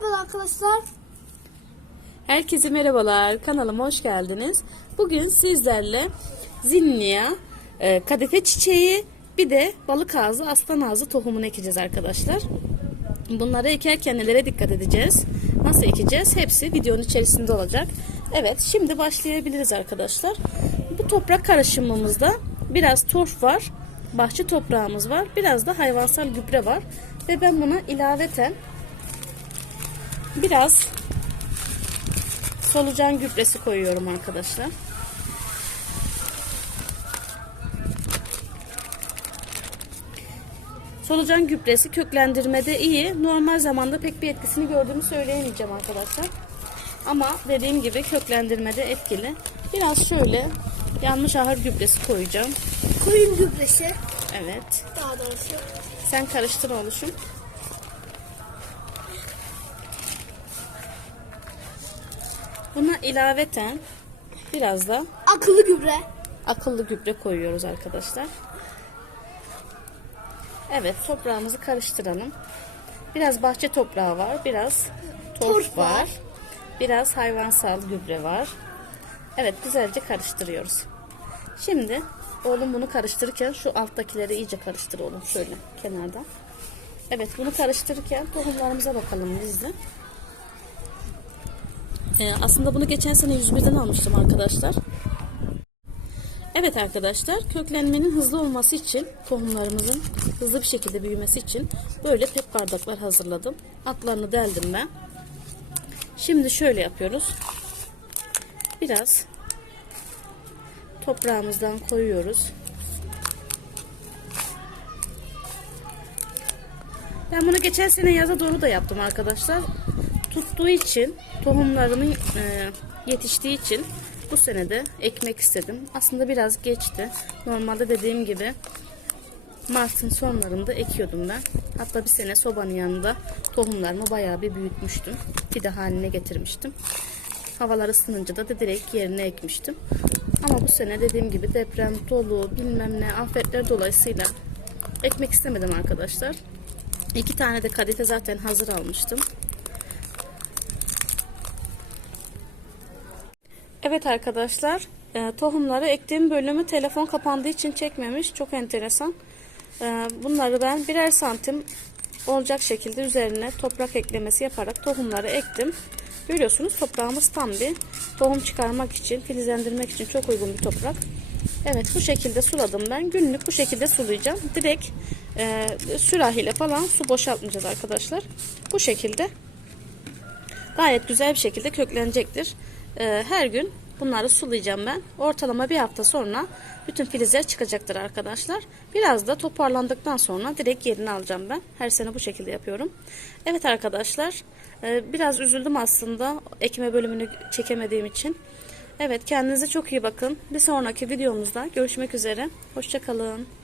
Merhaba arkadaşlar. Herkese merhabalar. Kanalıma hoş geldiniz. Bugün sizlerle zinniya, e, kadife çiçeği, bir de balık ağzı, aslan ağzı tohumunu ekeceğiz arkadaşlar. Bunları ekerken nelere dikkat edeceğiz? Nasıl ekeceğiz? Hepsi videonun içerisinde olacak. Evet, şimdi başlayabiliriz arkadaşlar. Bu toprak karışımımızda biraz torf var, bahçe toprağımız var, biraz da hayvansal gübre var. Ve ben buna ilaveten biraz solucan gübresi koyuyorum arkadaşlar. Solucan gübresi köklendirmede iyi. Normal zamanda pek bir etkisini gördüğümü söyleyemeyeceğim arkadaşlar. Ama dediğim gibi köklendirmede etkili. Biraz şöyle yanmış ahır gübresi koyacağım. Koyun gübresi. Evet. Daha doğrusu. Sen karıştır oluşum. Buna ilaveten biraz da Akıllı gübre. akıllı gübre koyuyoruz arkadaşlar. Evet toprağımızı karıştıralım. Biraz bahçe toprağı var. Biraz torf, Torf var. var. Biraz hayvansal gübre var. Evet güzelce karıştırıyoruz. Şimdi oğlum bunu karıştırırken şu alttakileri iyice karıştır oğlum şöyle kenardan. Evet bunu karıştırırken tohumlarımıza bakalım biz de. Ee, aslında bunu geçen sene 101'den almıştım arkadaşlar. Evet arkadaşlar köklenmenin hızlı olması için tohumlarımızın hızlı bir şekilde büyümesi için böyle pep bardaklar hazırladım. Altlarını deldim ben. Şimdi şöyle yapıyoruz. Biraz toprağımızdan koyuyoruz. Ben bunu geçen sene yaza doğru da yaptım arkadaşlar. Tuttuğu için tohumlarımın e, yetiştiği için bu sene de ekmek istedim. Aslında biraz geçti. Normalde dediğim gibi Mart'ın sonlarında ekiyordum ben. Hatta bir sene sobanın yanında tohumlarımı bayağı bir büyütmüştüm. Fide haline getirmiştim. Havalar ısınınca da, da direkt yerine ekmiştim. Ama bu sene dediğim gibi deprem, dolu, bilmem ne afetler dolayısıyla ekmek istemedim arkadaşlar. İki tane de kadife zaten hazır almıştım. Evet arkadaşlar, e, tohumları ektiğim bölümü telefon kapandığı için çekmemiş. Çok enteresan. E, bunları ben birer santim olacak şekilde üzerine toprak eklemesi yaparak tohumları ektim. Görüyorsunuz toprağımız tam bir tohum çıkarmak için, filizlendirmek için çok uygun bir toprak. Evet bu şekilde suladım ben. Günlük bu şekilde sulayacağım. Direkt e, sürahiyle falan su boşaltmayacağız arkadaşlar. Bu şekilde gayet güzel bir şekilde köklenecektir. Ee, her gün bunları sulayacağım ben. Ortalama bir hafta sonra bütün filizler çıkacaktır arkadaşlar. Biraz da toparlandıktan sonra direkt yerini alacağım ben. Her sene bu şekilde yapıyorum. Evet arkadaşlar e, biraz üzüldüm aslında ekme bölümünü çekemediğim için. Evet kendinize çok iyi bakın. Bir sonraki videomuzda görüşmek üzere. Hoşçakalın.